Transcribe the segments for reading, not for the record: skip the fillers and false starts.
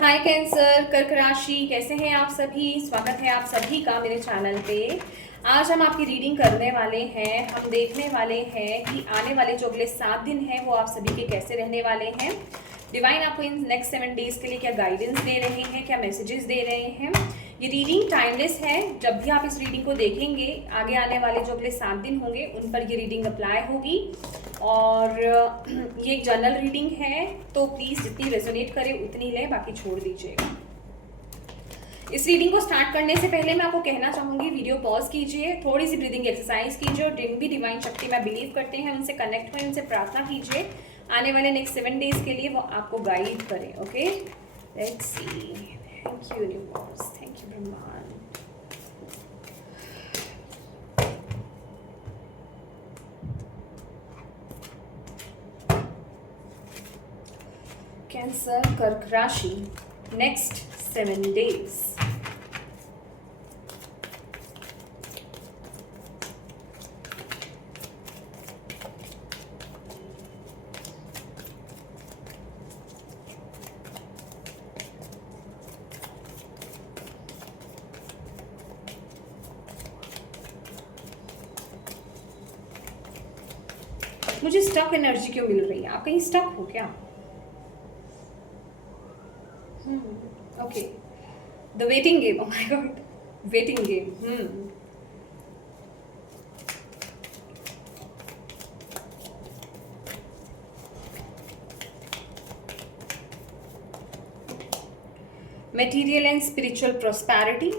हाय cancer, कर्क राशि, कैसे हैं आप सभी। स्वागत है आप सभी का मेरे चैनल पे। आज हम आपकी रीडिंग करने वाले हैं। हम देखने वाले हैं कि आने वाले जो अगले 7 दिन हैं वो आप सभी के कैसे रहने वाले हैं। डिवाइन आपको इन नेक्स्ट 7 डेज के लिए क्या गाइडेंस दे रहे हैं, क्या मैसेजेस दे रहे हैं। ये रीडिंग टाइमलेस है। जब भी आप इस रीडिंग को देखेंगे, आगे आने वाले जो अगले 7 दिन होंगे उन पर ये रीडिंग अप्लाई होगी। और ये एक जनरल रीडिंग है, तो प्लीज़ जितनी रेजोनेट करे उतनी लें, बाकी छोड़ दीजिएगा। इस रीडिंग को स्टार्ट करने से पहले मैं आपको कहना चाहूँगी, वीडियो पॉज कीजिए, थोड़ी सी ब्रीदिंग एक्सरसाइज कीजिए और जिन भी डिवाइन शक्ति में बिलीव करते हैं उनसे कनेक्ट हुए, उनसे प्रार्थना कीजिए आने वाले नेक्स्ट 7 डेज के लिए वो आपको गाइड करें। Okay, let's see. Thank you universe, thank you ब्रह्मांड। कैंसर, कर्क राशि, नेक्स्ट 7 डेज। मुझे स्टक एनर्जी क्यों मिल रही है? आप कहीं स्टक हो क्या? Okay, the waiting game. Oh my God, waiting game. Material and spiritual prosperity.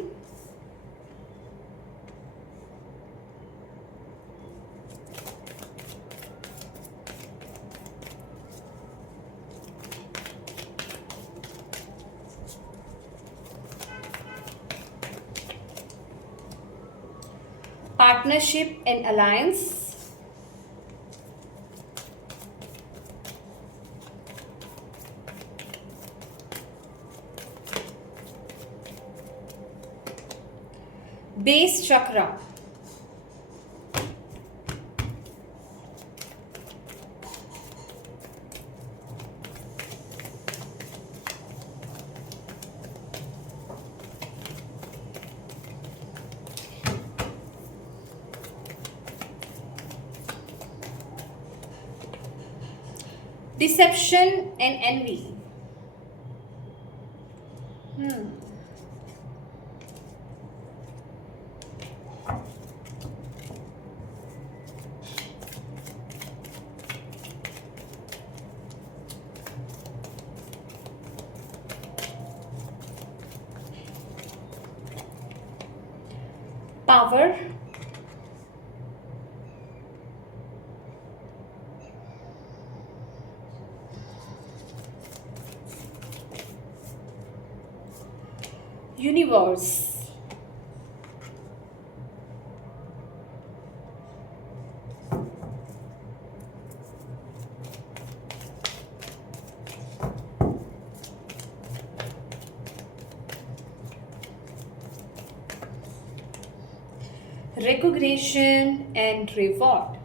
Partnership and alliance. Base chakra. Deception and envy. Power. Universe. Recognition and reward.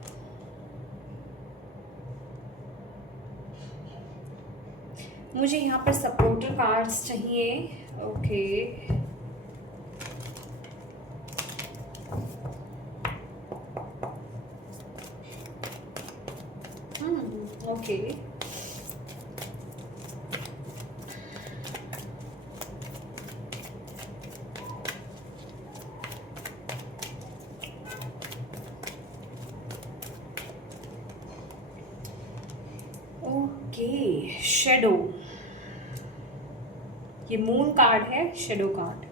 मुझे यहाँ पर सपोर्टर कार्ड्स चाहिए। Okay, okay, okay. शेडो, ये moon card है, shadow card.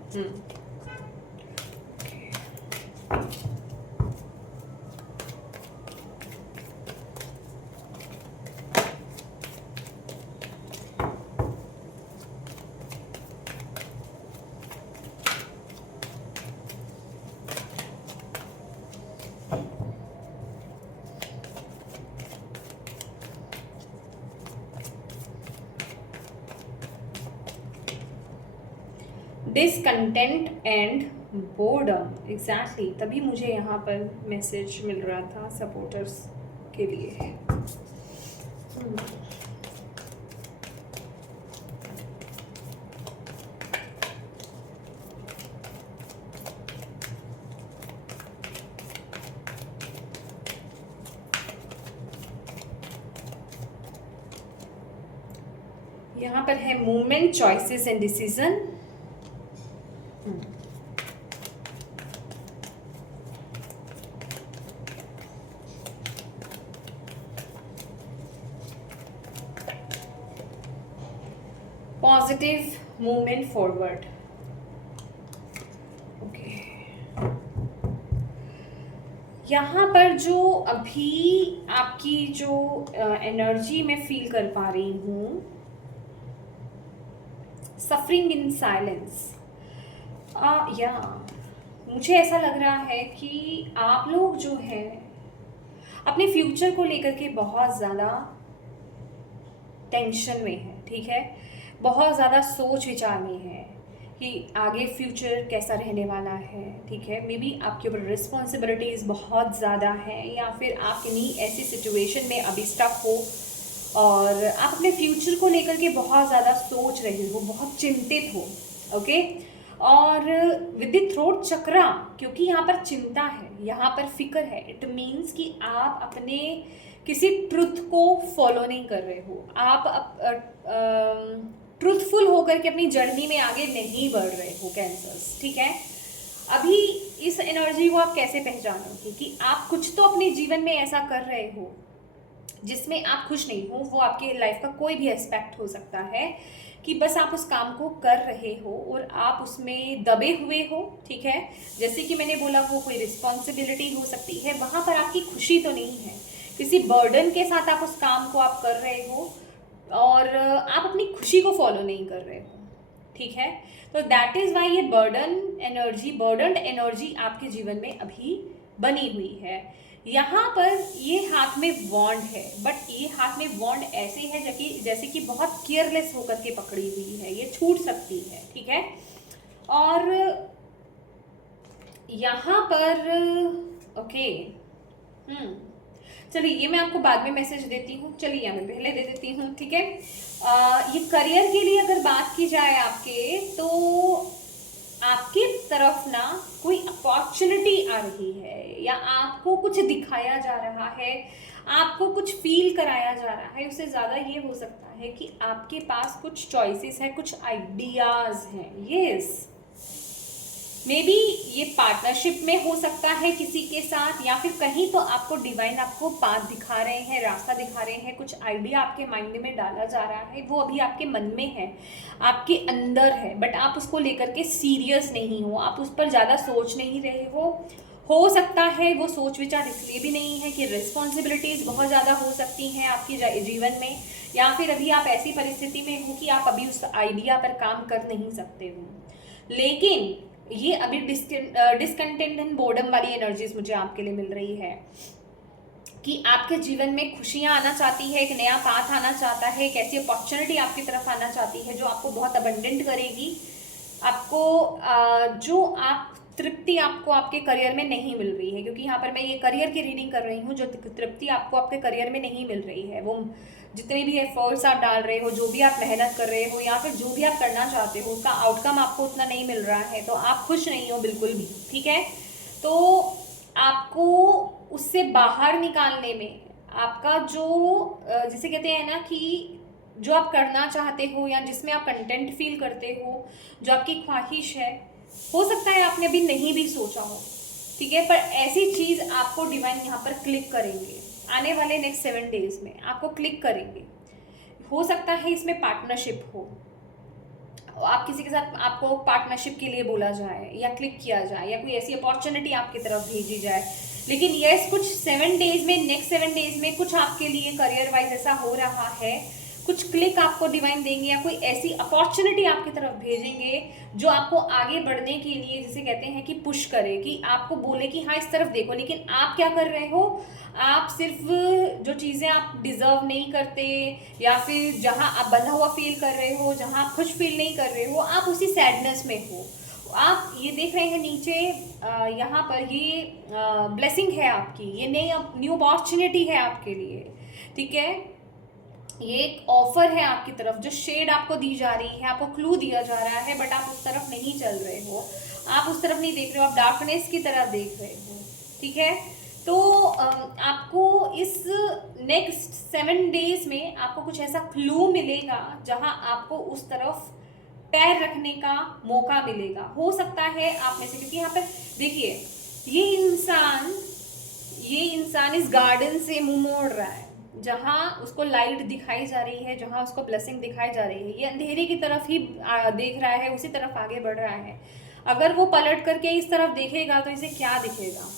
Discontent and boredom. Exactly, तभी मुझे यहाँ पर मैसेज मिल रहा था सपोर्टर्स के लिए। यहाँ पर है movement, choices and decision. Positive movement forward. Okay, यहाँ पर जो अभी आपकी जो एनर्जी मैं फील कर पा रही हूँ, सफरिंग इन साइलेंस। या मुझे ऐसा लग रहा है कि आप लोग जो है अपने फ्यूचर को लेकर के बहुत ज़्यादा टेंशन में है, ठीक है, बहुत ज़्यादा सोच विचार में है कि आगे फ्यूचर कैसा रहने वाला है, ठीक है। मे बी आपके ऊपर रिस्पॉन्सिबिलिटीज़ बहुत ज़्यादा है, या फिर आप कहीं ऐसी सिचुएशन में अभी स्टक हो और आप अपने फ्यूचर को लेकर के बहुत ज़्यादा सोच रहे हो, बहुत चिंतित हो। ओके, और विद द थ्रोट चक्रा, क्योंकि यहाँ पर चिंता है, यहाँ पर फिक्र है, इट मीन्स कि आप अपने किसी ट्रुथ को फॉलो नहीं कर रहे हो, आप ट्रूथफुल होकर के अपनी जर्नी में आगे नहीं बढ़ रहे हो कैंसर्स, ठीक है। अभी इस एनर्जी को आप कैसे पहचानोगे कि आप कुछ तो अपने जीवन में ऐसा कर रहे हो जिसमें आप खुश नहीं हो। वो आपके लाइफ का कोई भी एस्पेक्ट हो सकता है कि बस आप उस काम को कर रहे हो और आप उसमें दबे हुए हो, ठीक है। जैसे कि मैंने बोला, वो कोई रिस्पॉन्सिबिलिटी हो सकती है, वहाँ पर आपकी खुशी तो नहीं है, किसी बर्डन के साथ आप उस काम को आप कर रहे हो और आप अपनी खुशी को फॉलो नहीं कर रहे हो, ठीक है। तो दैट इज़ वाई ये बर्डनड एनर्जी आपके जीवन में अभी बनी हुई है। यहाँ पर ये हाथ में वॉन्ड है, बट ये हाथ में वॉन्ड ऐसे है जैसे कि बहुत केयरलेस होकर के पकड़ी हुई है, ये छूट सकती है, ठीक है। और यहाँ पर ओके, चलिए ये मैं आपको बाद में मैसेज देती हूँ, चलिए मैं पहले दे देती हूँ, ठीक है। ये करियर के लिए अगर बात की जाए आपके, तो आपकी तरफ ना कोई अपॉर्चुनिटी आ रही है, या आपको कुछ दिखाया जा रहा है, आपको कुछ फील कराया जा रहा है। उससे ज़्यादा ये हो सकता है कि आपके पास कुछ चॉइसेस है, कुछ आइडियाज़ हैं। यस, मे बी ये पार्टनरशिप में हो सकता है किसी के साथ, या फिर कहीं तो आपको डिवाइन आपको पाथ दिखा रहे हैं, रास्ता दिखा रहे हैं, कुछ आइडिया आपके माइंड में डाला जा रहा है, वो अभी आपके मन में है, आपके अंदर है, बट आप उसको लेकर के सीरियस नहीं हो, आप उस पर ज़्यादा सोच नहीं रहे हो सकता है वो सोच विचार इसलिए भी नहीं है कि रिस्पॉन्सिबिलिटीज़ बहुत ज़्यादा हो सकती हैं आपके जीवन में, या फिर अभी आप ऐसी परिस्थिति में हो कि आप अभी उस आइडिया पर काम कर नहीं सकते हो। लेकिन ये अभी डिसकंटेंट एंड बोर्डम वाली एनर्जीज मुझे आपके लिए मिल रही है कि आपके जीवन में खुशियाँ आना चाहती है, एक नया पाथ आना चाहता है, एक ऐसी अपॉर्चुनिटी आपकी तरफ आना चाहती है जो आपको बहुत अबंडेंट करेगी, आपको जो आप तृप्ति आपको आपके करियर में नहीं मिल रही है, क्योंकि यहाँ पर मैं ये करियर की रीडिंग कर रही हूँ। जो तृप्ति आपको आपके करियर में नहीं मिल रही है, वो जितने भी एफर्ट्स आप डाल रहे हो, जो भी आप मेहनत कर रहे हो, या फिर जो भी आप करना चाहते हो, उसका आउटकम आपको उतना नहीं मिल रहा है, तो आप खुश नहीं हो बिल्कुल भी, ठीक है। तो आपको उससे बाहर निकालने में आपका जो जिसे कहते हैं ना कि जो आप करना चाहते हो या जिसमें आप कंटेंट फील करते हो, जो आपकी ख्वाहिश है, हो सकता है आपने अभी नहीं भी सोचा हो, ठीक है, पर ऐसी चीज़ आपको डिवाइन यहाँ पर क्लिक करेंगे आने वाले नेक्स्ट 7 डेज में, आपको क्लिक करेंगे। हो सकता है इसमें पार्टनरशिप हो, आप किसी के साथ आपको पार्टनरशिप के लिए बोला जाए या क्लिक किया जाए, या कोई ऐसी अपॉर्चुनिटी आपकी तरफ भेजी जाए। लेकिन यस, कुछ 7 डेज में, नेक्स्ट 7 डेज में कुछ आपके लिए करियर वाइज ऐसा हो रहा है, कुछ क्लिक आपको डिवाइन देंगे, या कोई ऐसी अपॉर्चुनिटी आपकी तरफ भेजेंगे जो आपको आगे बढ़ने के लिए, जिसे कहते हैं कि पुश करे, कि आपको बोले कि हाँ इस तरफ देखो। लेकिन आप क्या कर रहे हो, आप सिर्फ जो चीज़ें आप डिज़र्व नहीं करते, या फिर जहाँ आप बंधा हुआ फील कर रहे हो, जहाँ आप खुश फील नहीं कर रहे हो, आप उसी सैडनेस में हो। आप ये देख रहे हैं नीचे, यहाँ पर ये ब्लेसिंग है आपकी, ये न्यू अपॉर्चुनिटी है आपके लिए, ठीक है। ये एक ऑफर है आपकी तरफ, जो शेड आपको दी जा रही है, आपको क्लू दिया जा रहा है, बट आप उस तरफ नहीं चल रहे हो, आप उस तरफ नहीं देख रहे हो, आप डार्कनेस की तरफ देख रहे हो, ठीक है। तो आपको इस नेक्स्ट 7 डेज में आपको कुछ ऐसा क्लू मिलेगा जहां आपको उस तरफ पैर रखने का मौका मिलेगा। हो सकता है आप में से, क्योंकि यहाँ पर देखिए ये इंसान इस गार्डन से मुंह मोड़ रहा है, जहां उसको लाइट दिखाई जा रही है, जहां उसको ब्लेसिंग दिखाई जा रही है, ये अंधेरे की तरफ ही देख रहा है, उसी तरफ आगे बढ़ रहा है। अगर वो पलट करके इस तरफ देखेगा तो इसे क्या दिखेगा?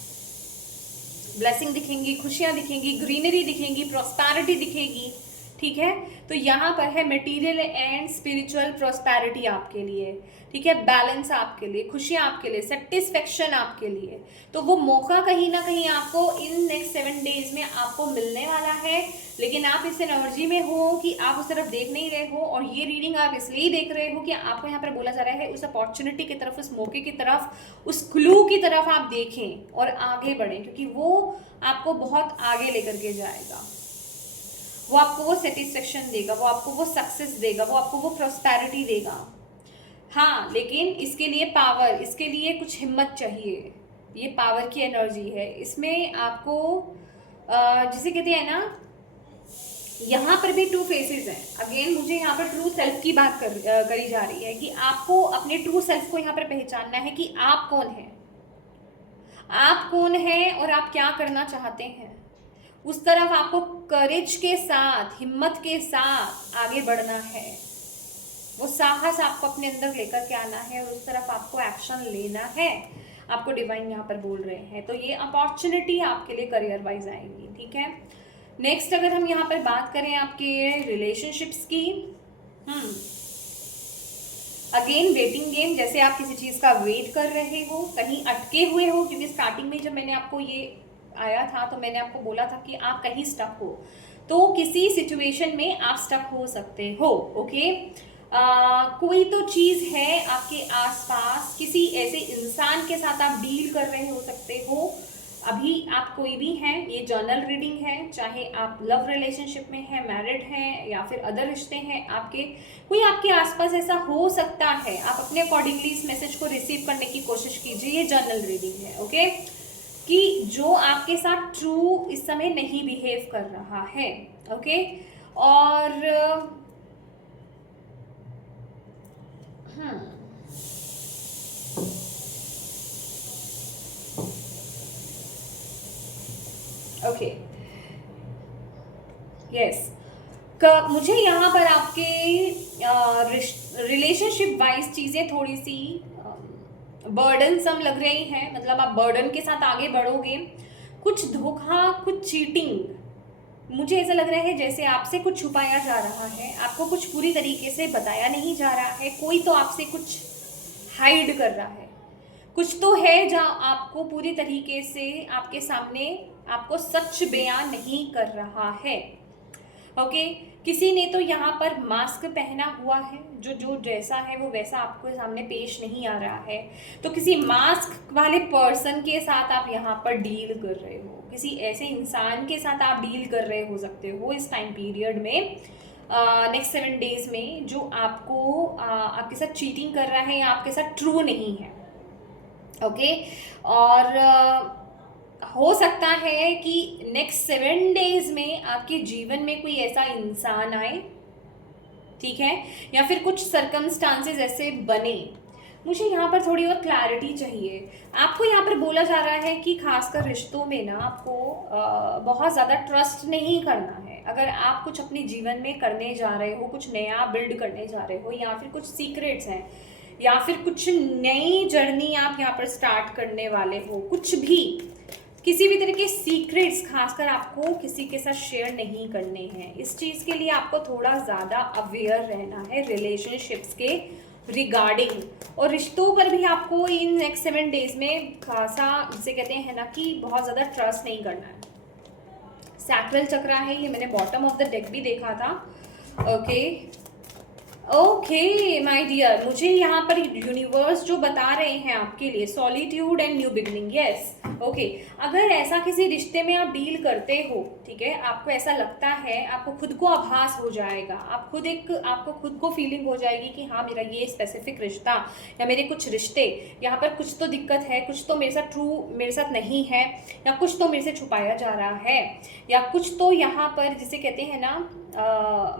ब्लेसिंग दिखेंगी, खुशियां दिखेंगी, ग्रीनरी दिखेंगी, प्रॉस्पेरिटी दिखेगी। ठीक है, तो यहाँ पर है मटेरियल एंड स्पिरिचुअल प्रॉस्पेरिटी आपके लिए। ठीक है, बैलेंस आपके लिए, खुशियाँ आपके लिए, सेटिस्फेक्शन आपके लिए। तो वो मौका कहीं ना कहीं आपको इन नेक्स्ट 7 डेज में आपको मिलने वाला है, लेकिन आप इस एनर्जी में हो कि आप उस तरफ देख नहीं रहे हो। और ये रीडिंग आप इसलिए देख रहे हो कि आपको यहाँ पर बोला जा रहा है उस अपॉर्चुनिटी की तरफ, उस मौके की तरफ, उस क्लू की तरफ आप देखें और आगे बढ़ें, क्योंकि वो आपको बहुत आगे लेकर के जाएगा। वो आपको वो सेटिस्फेक्शन देगा, वो आपको वो सक्सेस देगा, वो आपको वो प्रॉस्पेरिटी देगा। हाँ, लेकिन इसके लिए पावर, इसके लिए कुछ हिम्मत चाहिए। ये पावर की एनर्जी है, इसमें आपको जिसे कहते हैं ना, यहाँ पर भी 2 फेसेस हैं। अगेन मुझे यहाँ पर ट्रू सेल्फ की बात करी जा रही है कि आपको अपने ट्रू सेल्फ को यहाँ पर पहचानना है कि आप कौन हैं, आप कौन हैं और आप क्या करना चाहते हैं। उस तरफ आपको करेज के साथ, हिम्मत के साथ आगे बढ़ना है। वो साहस आपको अपने अंदर लेकर के आना है और उस तरफ आपको एक्शन लेना है। आपको डिवाइन यहाँ पर बोल रहे हैं, तो ये अपॉर्चुनिटी आपके लिए करियर वाइज आएंगी। ठीक है, नेक्स्ट अगर हम यहाँ पर बात करें आपके रिलेशनशिप्स की, अगेन वेटिंग गेम, जैसे आप किसी चीज़ का वेट कर रहे हो, कहीं अटके हुए हो, क्योंकि स्टार्टिंग में जब मैंने आपको ये आया था तो मैंने आपको बोला था कि आप कहीं स्टक हो, तो किसी सिचुएशन में आप स्टक हो सकते हो। ओके, कोई तो चीज़ है आपके आसपास, किसी ऐसे इंसान के साथ आप डील कर रहे हो सकते हो। अभी आप कोई भी हैं, ये जर्नल रीडिंग है, चाहे आप लव रिलेशनशिप में हैं, मैरिड हैं या फिर अदर रिश्ते हैं आपके, कोई आपके आसपास ऐसा हो सकता है। आप अपने अकॉर्डिंगली इस मैसेज को रिसीव करने की कोशिश कीजिए। ये जर्नल रीडिंग है, ओके, कि जो आपके साथ ट्रू इस समय नहीं बिहेव कर रहा है। ओके, और ओके, यस, मुझे यहाँ पर आपके रिलेशनशिप वाइज चीज़ें थोड़ी सी बर्डनसम लग रही हैं। मतलब आप बर्डन के साथ आगे बढ़ोगे, कुछ धोखा, कुछ चीटिंग। मुझे ऐसा लग रहा है जैसे आपसे कुछ छुपाया जा रहा है, आपको कुछ पूरी तरीके से बताया नहीं जा रहा है, कोई तो आपसे कुछ हाइड कर रहा है। कुछ तो है जहाँ आपको पूरी तरीके से आपके सामने आपको सच बयान नहीं कर रहा है। ओके, किसी ने तो यहाँ पर मास्क पहना हुआ है, जो जैसा है वो वैसा आपको सामने पेश नहीं आ रहा है। तो किसी मास्क वाले पर्सन के साथ आप यहाँ पर डील कर रहे हो, किसी ऐसे इंसान के साथ आप डील कर रहे हो सकते हो इस टाइम पीरियड में, नेक्स्ट 7 डेज में, जो आपको आपके साथ चीटिंग कर रहा है या आपके साथ ट्रू नहीं है। ओके, और हो सकता है कि नेक्स्ट 7 डेज में आपके जीवन में कोई ऐसा इंसान आए, ठीक है, या फिर कुछ सर्कमस्टांसेस ऐसे बने। मुझे यहाँ पर थोड़ी और क्लैरिटी चाहिए। आपको यहाँ पर बोला जा रहा है कि खासकर रिश्तों में ना आपको बहुत ज़्यादा ट्रस्ट नहीं करना है। अगर आप कुछ अपने जीवन में करने जा रहे हो, कुछ नया बिल्ड करने जा रहे हो, या फिर कुछ सीक्रेट्स हैं, या फिर कुछ नई जर्नी आप यहाँ पर स्टार्ट करने वाले हो, कुछ भी, किसी भी तरह के सीक्रेट्स खासकर आपको किसी के साथ शेयर नहीं करने हैं। इस चीज़ के लिए आपको थोड़ा ज़्यादा अवेयर रहना है रिलेशनशिप्स के रिगार्डिंग। और रिश्तों पर भी आपको इन नेक्स्ट 7 डेज में खासा, जिसे कहते हैं ना कि बहुत ज़्यादा ट्रस्ट नहीं करना है। सैक्रल चक्रा है, ये मैंने बॉटम ऑफ द डेक भी देखा था। ओके, ओके माय डियर, मुझे यहाँ पर यूनिवर्स जो बता रहे हैं आपके लिए solitude and new beginning. Yes, okay. अगर ऐसा किसी रिश्ते में आप डील करते हो, ठीक है, आपको ऐसा लगता है, आपको खुद को आभास हो जाएगा, आपको खुद को फीलिंग हो जाएगी कि हाँ मेरा ये स्पेसिफिक रिश्ता या मेरे कुछ रिश्ते, यहाँ पर कुछ तो दिक्कत है, कुछ तो मेरे साथ ट्रू मेरे साथ नहीं है, या कुछ तो मेरे से छुपाया जा रहा है, या कुछ तो यहाँ पर जिसे कहते हैं ना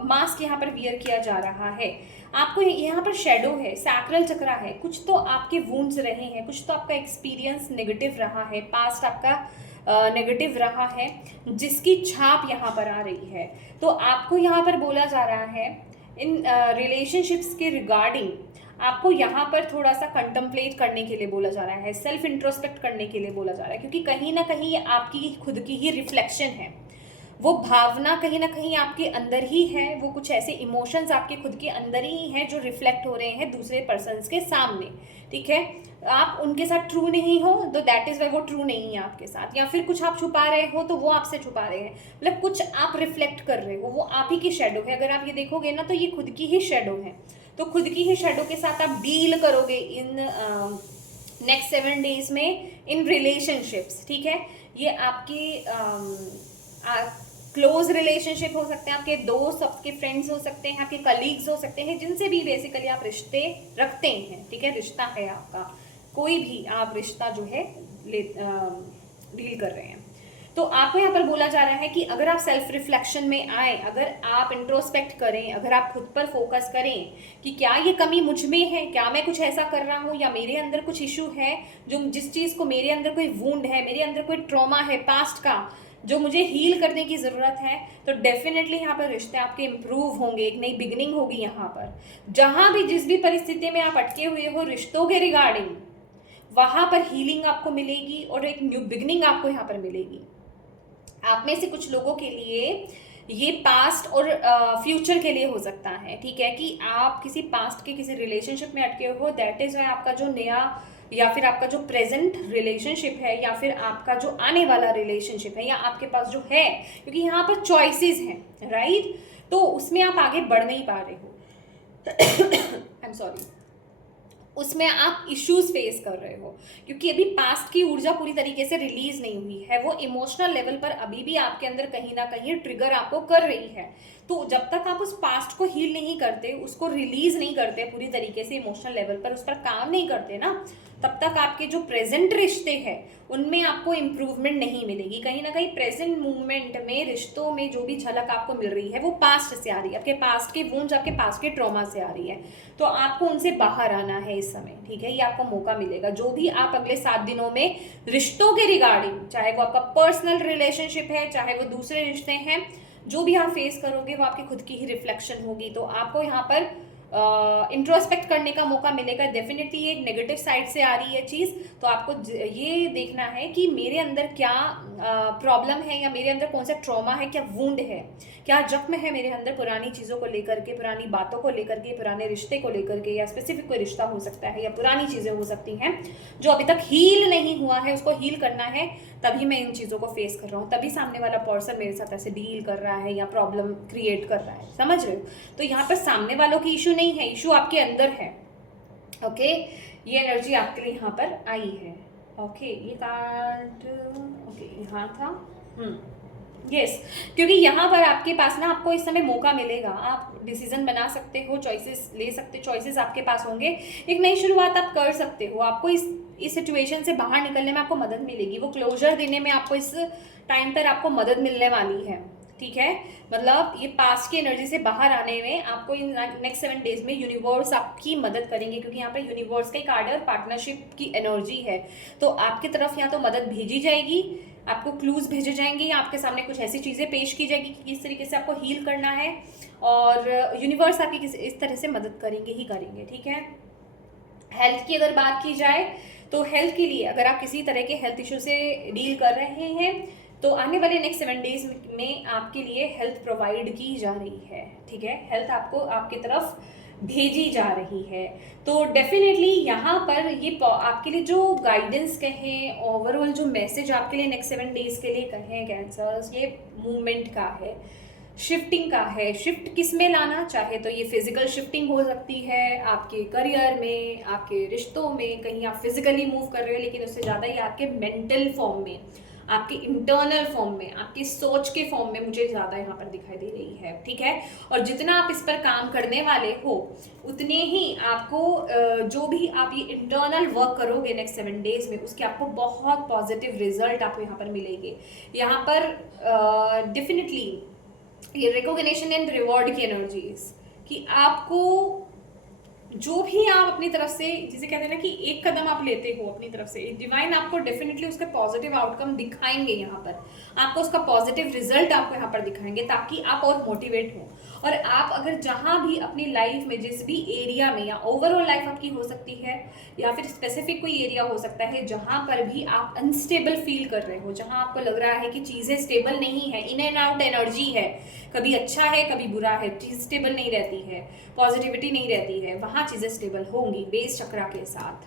मास्क यहाँ पर वियर किया जा रहा है। आपको यहाँ पर शेडो है, सैक्रल चक्रा है, कुछ तो आपके वुंड्स रहे हैं, कुछ तो आपका एक्सपीरियंस नेगेटिव रहा है, पास्ट आपका नेगेटिव रहा है, जिसकी छाप यहाँ पर आ रही है। तो आपको यहाँ पर बोला जा रहा है इन रिलेशनशिप्स के रिगार्डिंग, आपको यहाँ पर थोड़ा सा कंटम्पलेट करने के लिए बोला जा रहा है, सेल्फ इंट्रोस्पेक्ट करने के लिए बोला जा रहा है, क्योंकि कहीं ना कहीं आपकी खुद की ही रिफ्लेक्शन है, वो भावना कहीं ना कहीं आपके अंदर ही है, वो कुछ ऐसे इमोशंस आपके खुद के अंदर ही हैं जो रिफ्लेक्ट हो रहे हैं दूसरे पर्सन्स के सामने, ठीक है। आप उनके साथ ट्रू नहीं हो तो दैट इज़ वाई वो ट्रू नहीं है आपके साथ, या फिर कुछ आप छुपा रहे हो तो वो आपसे छुपा रहे हैं, मतलब कुछ आप रिफ्लेक्ट कर रहे हो, वो आप ही की शेडो है। अगर आप ये देखोगे ना तो ये खुद की ही शेडो है, तो खुद की ही शेडो के साथ आप डील करोगे इन नेक्स्ट 7 डेज में इन रिलेशनशिप्स, ठीक है। ये आपकी क्लोज रिलेशनशिप हो सकते हैं, आपके दोस्त, आपके फ्रेंड्स हो सकते हैं, आपके कलीग्स हो सकते हैं, जिनसे भी बेसिकली आप रिश्ते रखते हैं, ठीक है, रिश्ता है आपका, कोई भी आप रिश्ता जो है डील कर रहे हैं। तो आपको यहाँ पर बोला जा रहा है कि अगर आप सेल्फ रिफ्लेक्शन में आए, अगर आप इंट्रोस्पेक्ट करें, अगर आप खुद पर फोकस करें कि क्या ये कमी मुझ में है, क्या मैं कुछ ऐसा कर रहा हूँ, या मेरे अंदर कुछ इशू है, जो जिस चीज़ को मेरे अंदर कोई वुंड है, मेरे अंदर कोई ट्रॉमा है पास्ट का जो मुझे हील करने की ज़रूरत है, तो डेफिनेटली यहाँ पर रिश्ते आपके इम्प्रूव होंगे, एक नई बिगनिंग होगी। यहाँ पर जहाँ भी जिस भी परिस्थिति में आप अटके हुए हो रिश्तों के रिगार्डिंग, वहाँ पर हीलिंग आपको मिलेगी और एक न्यू बिगनिंग आपको यहाँ पर मिलेगी। आप में से कुछ लोगों के लिए ये पास्ट और फ्यूचर के लिए हो सकता है, ठीक है, कि आप किसी पास्ट के किसी रिलेशनशिप में अटके हो, दैट इज़ वाई आपका जो नया या फिर आपका जो प्रेजेंट रिलेशनशिप है, या फिर आपका जो आने वाला रिलेशनशिप है, या आपके पास जो है, क्योंकि यहाँ पर चॉइसेस हैं, राइट, तो उसमें आप आगे बढ़ नहीं पा रहे हो आई एम सॉरी, उसमें आप इश्यूज फेस कर रहे हो, क्योंकि अभी पास्ट की ऊर्जा पूरी तरीके से रिलीज नहीं हुई है, वो इमोशनल लेवल पर अभी भी आपके अंदर कहीं ना कहीं ट्रिगर आपको कर रही है। तो जब तक आप उस पास्ट को हील नहीं करते, उसको रिलीज नहीं करते पूरी तरीके से इमोशनल लेवल पर, उस पर काम नहीं करते ना, तब तक आपके जो प्रेजेंट रिश्ते हैं उनमें आपको इम्प्रूवमेंट नहीं मिलेगी। कहीं ना कहीं प्रेजेंट मूवमेंट में रिश्तों में जो भी झलक आपको मिल रही है वो पास्ट से आ रही है, आपके पास्ट के वुंड्स, आपके पास्ट के ट्रॉमा से आ रही है, तो आपको उनसे बाहर आना है इस समय, ठीक है। ये आपको मौका मिलेगा, जो भी आप अगले 7 दिनों में रिश्तों के रिगार्डिंग, चाहे वो आपका पर्सनल रिलेशनशिप है, चाहे वो दूसरे रिश्ते हैं, जो भी आप फेस करोगे वो आपकी खुद की ही रिफ्लेक्शन होगी। तो आपको यहाँ पर इंट्रोस्पेक्ट करने का मौका मिलेगा। डेफिनेटली ये एक नेगेटिव साइड से आ रही है चीज़, तो आपको ये देखना है कि मेरे अंदर क्या प्रॉब्लम है, या मेरे अंदर कौन सा ट्रॉमा है, क्या वुंड है, क्या जख्म है मेरे अंदर पुरानी चीज़ों को लेकर के, पुरानी बातों को लेकर के, पुराने रिश्ते को लेकर के, या स्पेसिफिक कोई रिश्ता हो सकता है, या पुरानी चीज़ें हो सकती हैं जो अभी तक हील नहीं हुआ है, उसको हील करना है। तभी मैं इन चीज़ों को फेस कर रहा हूँ, तभी सामने वाला पर्सन मेरे साथ ऐसे डील कर रहा है या प्रॉब्लम क्रिएट कर रहा है, समझ रहे हो। तो यहाँ पर सामने वालों की इशू नहीं है, इशू आपके अंदर है। ओके, ये एनर्जी आपके लिए यहाँ पर आई है। ओके, ये कार्ड ओके यहाँ था। यस, क्योंकि यहाँ पर आपके पास ना आपको इस समय मौका मिलेगा, आप डिसीजन बना सकते हो, चॉइसेस ले सकते, चॉइसेस आपके पास होंगे, एक नई शुरुआत आप कर सकते हो। आपको इस सिचुएशन से बाहर निकलने में आपको मदद मिलेगी, वो क्लोजर देने में आपको इस टाइम पर आपको मदद मिलने वाली है, ठीक है। मतलब ये पास्ट की एनर्जी से बाहर आने में आपको इन नेक्स्ट 7 डेज में यूनिवर्स आपकी मदद करेंगे, क्योंकि यहाँ पर यूनिवर्स का कार्ड है और पार्टनरशिप की एनर्जी है। तो आपकी तरफ या तो मदद भेजी जाएगी, आपको क्लूज भेजे जाएंगे, या आपके सामने कुछ ऐसी चीज़ें पेश की जाएगी कि किस तरीके से आपको हील करना है, और यूनिवर्स आपकी इस तरह से मदद करेंगे ही करेंगे, ठीक है। हेल्थ की अगर बात की जाए तो हेल्थ के लिए अगर आप किसी तरह के हेल्थ इशू से डील कर रहे हैं तो आने वाले नेक्स्ट 7 डेज में आपके लिए हेल्थ प्रोवाइड की जा रही है, ठीक है। हेल्थ आपको आपकी तरफ भेजी जा रही है। तो डेफिनेटली यहाँ पर ये आपके लिए जो गाइडेंस कहें, ओवरऑल जो मैसेज आपके लिए नेक्स्ट 7 डेज के लिए कहें कैंसर्स, ये मूवमेंट का है, शिफ्टिंग का है। शिफ्ट किस में लाना चाहे तो ये फिजिकल शिफ्टिंग हो सकती है, आपके करियर में, आपके रिश्तों में, कहीं आप फिजिकली मूव कर रहे हो, लेकिन उससे ज़्यादा ये आपके मेंटल फॉर्म में, आपके इंटरनल फॉर्म में, आपकी सोच के फॉर्म में मुझे ज़्यादा यहाँ पर दिखाई दे रही है। ठीक है, और जितना आप इस पर काम करने वाले हो उतने ही आपको जो भी आप ये इंटरनल वर्क करोगे नेक्स्ट 7 डेज में, उसके आपको बहुत पॉजिटिव रिजल्ट आपको यहाँ पर मिलेंगे। यहाँ पर डेफिनेटली ये रिकॉग्निशन एंड रिवॉर्ड की एनर्जीज कि आपको जो भी आप अपनी तरफ से, जिसे कहते हैं ना कि एक कदम आप लेते हो अपनी तरफ से, डिवाइन आपको डेफिनेटली उसका पॉजिटिव आउटकम दिखाएंगे। यहाँ पर आपको उसका पॉजिटिव रिजल्ट आपको यहाँ पर दिखाएंगे ताकि आप और मोटिवेट हो। और आप अगर जहाँ भी अपनी लाइफ में, जिस भी एरिया में, या ओवरऑल लाइफ आपकी हो सकती है या फिर स्पेसिफिक कोई एरिया हो सकता है जहाँ पर भी आप अनस्टेबल फील कर रहे हो, जहाँ आपको लग रहा है कि चीज़ें स्टेबल नहीं है, इन एंड आउट एनर्जी है, कभी अच्छा है कभी बुरा है, चीज़ स्टेबल नहीं रहती है, पॉजिटिविटी नहीं रहती है, वहाँ चीज़ें स्टेबल होंगी बेस चक्रा के साथ।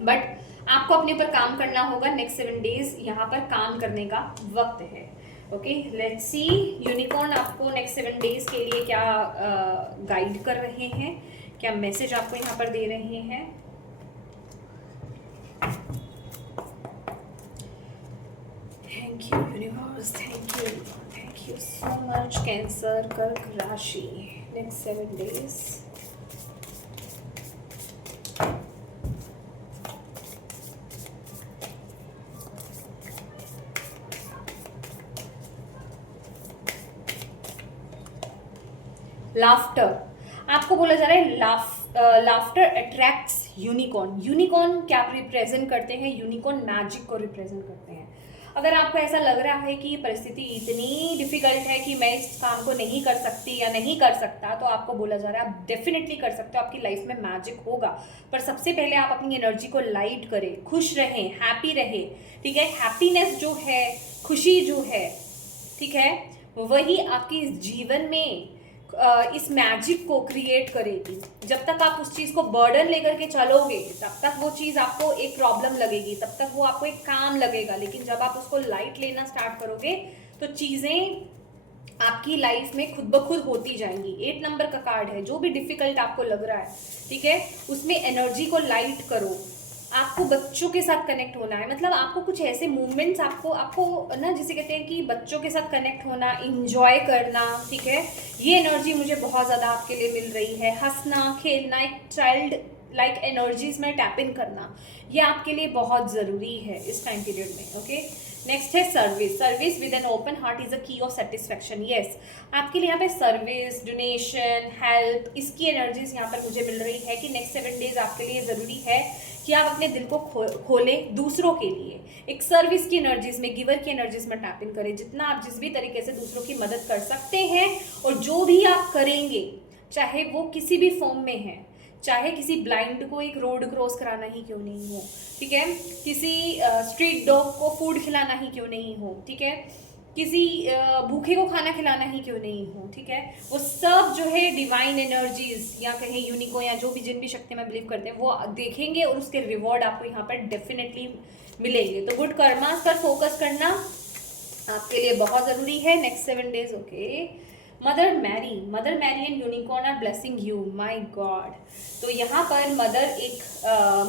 बट आपको अपने ऊपर काम करना होगा। नेक्स्ट 7 डेज यहाँ पर काम करने का वक्त है। ओके, लेट्स सी यूनिकॉर्न आपको नेक्स्ट 7 डेज के लिए क्या गाइड कर रहे हैं, क्या मैसेज आपको यहाँ पर दे रहे हैं। Thank you universe, thank you so much. Cancer, कर्क राशि, नेक्स्ट 7 डेज। लाफ्टर आपको बोला जा रहा है, लाफ्टर अट्रैक्ट्स यूनिकॉर्न। यूनिकॉर्न क्या रिप्रेजेंट करते हैं? यूनिकॉर्न मैजिक को रिप्रेजेंट करते हैं। अगर आपको ऐसा लग रहा है कि ये परिस्थिति इतनी डिफिकल्ट है कि मैं इस काम को नहीं कर सकती या नहीं कर सकता, तो आपको बोला जा रहा है आप डेफिनेटली कर सकते हो, आपकी लाइफ में मैजिक होगा। पर सबसे पहले आप अपनी एनर्जी को लाइट करें, खुश रहें, हैप्पी रहें। ठीक है, हैप्पीनेस जो है, खुशी जो है, ठीक है, वही आपके इस जीवन में इस मैजिक को क्रिएट करेगी। जब तक आप उस चीज़ को बर्डन लेकर के चलोगे तब तक वो चीज़ आपको एक प्रॉब्लम लगेगी, तब तक वो आपको एक काम लगेगा। लेकिन जब आप उसको लाइट लेना स्टार्ट करोगे तो चीज़ें आपकी लाइफ में खुद ब खुद होती जाएंगी। 8 नंबर का कार्ड है। जो भी डिफिकल्ट आपको लग रहा है, ठीक है, उसमें एनर्जी को लाइट करो। आपको बच्चों के साथ कनेक्ट होना है, मतलब आपको कुछ ऐसे मूवमेंट्स आपको ना, जिसे कहते हैं कि बच्चों के साथ कनेक्ट होना, इंजॉय करना। ठीक है, ये एनर्जी मुझे बहुत ज़्यादा आपके लिए मिल रही है। हंसना, खेलना, एक चाइल्ड लाइक एनर्जीज में टैप इन करना, ये आपके लिए बहुत ज़रूरी है इस टाइम पीरियड में। ओके, नेक्स्ट है service. Service with an open heart is a की ऑफ सेटिस्फैक्शन। यस, आपके लिए यहाँ पे सर्विस, डोनेशन, हेल्प, इसकी एनर्जीज यहाँ पर मुझे मिल रही है कि नेक्स्ट 7 डेज आपके लिए ज़रूरी है कि आप अपने दिल को खोलें दूसरों के लिए। एक सर्विस की एनर्जीज में, गिवर की एनर्जीज में टैप इन करें। जितना आप जिस भी तरीके से दूसरों की मदद कर सकते हैं, और जो भी आप करेंगे, चाहे वो किसी भी फॉर्म में है, चाहे किसी ब्लाइंड को एक रोड क्रॉस कराना ही क्यों नहीं हो, ठीक है, किसी स्ट्रीट डॉग को फूड खिलाना ही क्यों नहीं हो, ठीक है, किसी भूखे को खाना खिलाना ही क्यों नहीं हो, ठीक है, वो सब जो है डिवाइन एनर्जीज या कहें यूनिको या जो भी जिन भी शक्ति में बिलीव करते हैं वो देखेंगे और उसके रिवॉर्ड आपको यहाँ पर डेफिनेटली मिलेंगे। तो गुड कर्मास पर फोकस करना आपके लिए बहुत ज़रूरी है next 7 days. Okay, mother Mary and unicorn are blessing you, my god. तो यहाँ पर मदर एक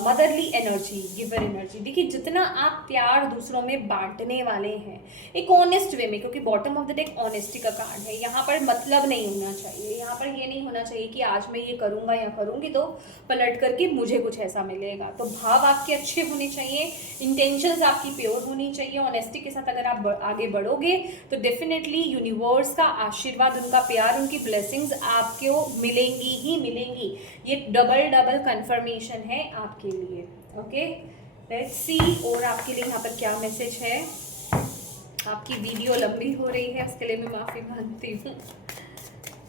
मदरली एनर्जी, गिवर एनर्जी। देखिए, जितना आप प्यार दूसरों में बांटने वाले हैं एक ऑनेस्ट वे में, क्योंकि bottom of the deck honesty का कार्ड है, यहाँ पर मतलब नहीं होना चाहिए। यहाँ पर ये नहीं होना चाहिए कि आज मैं ये करूँगा या करूँगी तो पलट करके मुझे कुछ ऐसा मिलेगा। तो भाव आपके अच्छे होने चाहिए, इंटेंशंस आपकी प्योर होनी चाहिए। ऑनेस्टी के साथ अगर आप आगे बढ़ोगे तो डेफिनेटली यूनिवर्स का आशीर्वाद, उनका प्यार, उनकी ब्लेसिंग्स आपको मिलेंगी ही मिलेंगी। ये डबल कंफर्मेशन है आपके लिए। ओके, लेट्स सी और आपके लिए यहाँ पर क्या मैसेज है। आपकी वीडियो लंबी हो रही है, उसके लिए मैं माफ़ी मांगती हूँ।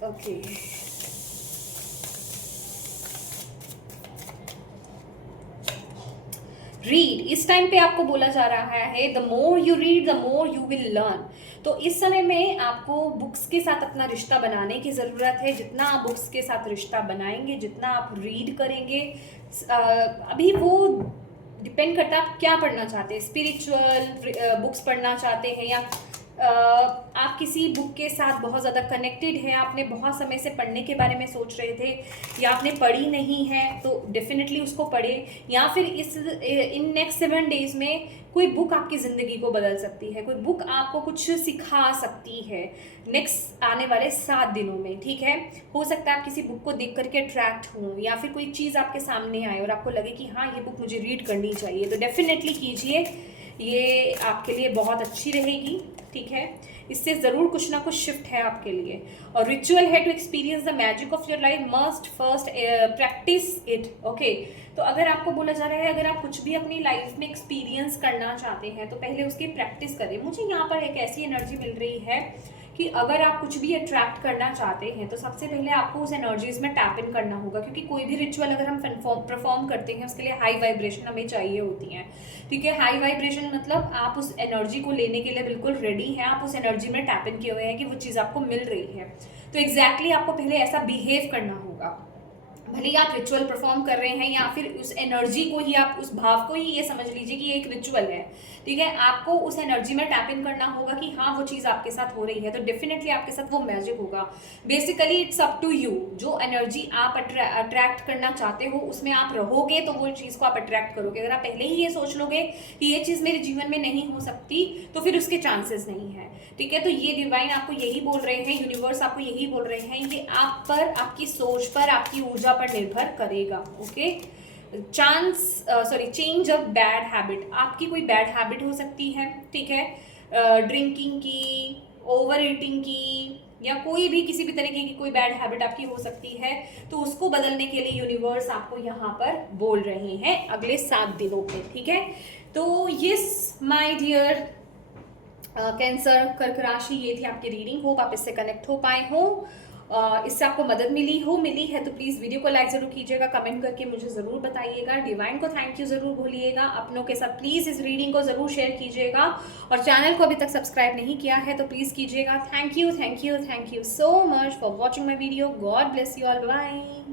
ओके, रीड, इस टाइम पे आपको बोला जा रहा है the more you read the more you will learn. तो इस समय में आपको बुक्स के साथ अपना रिश्ता बनाने की ज़रूरत है। जितना आप बुक्स के साथ रिश्ता बनाएंगे, जितना आप रीड करेंगे, अभी वो डिपेंड करता है आप क्या पढ़ना चाहते हैं। स्पिरिचुअल बुक्स पढ़ना चाहते हैं या आप किसी बुक के साथ बहुत ज़्यादा कनेक्टेड हैं, आपने बहुत समय से पढ़ने के बारे में सोच रहे थे या आपने पढ़ी नहीं है तो डेफिनेटली उसको पढ़ें, या फिर इन नेक्स्ट 7 डेज़ में कोई बुक आपकी ज़िंदगी को बदल सकती है, कोई बुक आपको कुछ सिखा सकती है नेक्स्ट आने वाले 7 दिनों में, ठीक है। हो सकता है आप किसी बुक को देख करके अट्रैक्ट हों या फिर कोई चीज़ आपके सामने आए और आपको लगे कि हाँ ये बुक मुझे रीड करनी चाहिए, तो डेफिनेटली कीजिए, ये आपके लिए बहुत अच्छी रहेगी, ठीक है। इससे ज़रूर कुछ ना कुछ शिफ्ट है आपके लिए। और रिचुअल है to experience the magic of your life must first practise it, okay. तो अगर आपको बोला जा रहा है अगर आप कुछ भी अपनी लाइफ में एक्सपीरियंस करना चाहते हैं तो पहले उसकी प्रैक्टिस करें। मुझे यहाँ पर एक ऐसी एनर्जी मिल रही है कि अगर आप कुछ भी अट्रैक्ट करना चाहते हैं तो सबसे पहले आपको उस एनर्जीज में टैप इन करना होगा, क्योंकि कोई भी रिचुअल अगर हम परफॉर्म करते हैं उसके लिए हाई वाइब्रेशन हमें चाहिए होती हैं, ठीक है। हाई वाइब्रेशन मतलब आप उस एनर्जी को लेने के लिए बिल्कुल रेडी हैं, आप उस एनर्जी में टैप इन किए हुए हैं कि वो चीज़ आपको मिल रही है। तो एग्जैक्टली आपको पहले ऐसा बिहेव करना होगा, भले ही आप रिचुअल परफॉर्म कर रहे हैं या फिर उस एनर्जी को ही आप उस भाव को ही ये समझ लीजिए कि ये एक रिचुअल है, ठीक है। आपको उस एनर्जी में टैप इन करना होगा कि हाँ वो चीज़ आपके साथ हो रही है, तो डेफिनेटली आपके साथ वो मैजिक होगा। Basically it's up to you, जो एनर्जी आप अट्रैक्ट करना चाहते हो उसमें आप रहोगे तो वो चीज़ को आप अट्रैक्ट करोगे। अगर आप पहले ही ये सोच लोगे कि ये चीज़ मेरे जीवन में नहीं हो सकती तो फिर उसके चांसेस नहीं है, ठीक है। तो ये डिवाइन आपको यही बोल रहे हैं, यूनिवर्स आपको यही बोल रहे हैं, ये आप पर, आपकी सोच पर, आपकी ऊर्जा पर निर्भर करेगा, okay. Change of bad habit, आपकी कोई बैड हैबिट हो सकती है, ठीक है, ड्रिंकिंग की, ओवर ईटिंग की, या कोई भी किसी भी तरीके की कोई बैड हैबिट आपकी हो सकती है, तो उसको बदलने के लिए यूनिवर्स आपको यहाँ पर बोल रहे हैं अगले 7 दिनों पे, ठीक है। तो यस माय डियर कैंसर, कर्क राशि, ये थी आपकी रीडिंग। होप आप इससे कनेक्ट हो पाए हो, इससे आपको मदद मिली है तो प्लीज़ वीडियो को लाइक ज़रूर कीजिएगा, कमेंट करके मुझे ज़रूर बताइएगा, डिवाइन को थैंक यू ज़रूर बोलिएगा, अपनों के साथ प्लीज़ इस रीडिंग को ज़रूर शेयर कीजिएगा, और चैनल को अभी तक सब्सक्राइब नहीं किया है तो प्लीज़ कीजिएगा। Thank you so much for watching my video. God bless you all, bye.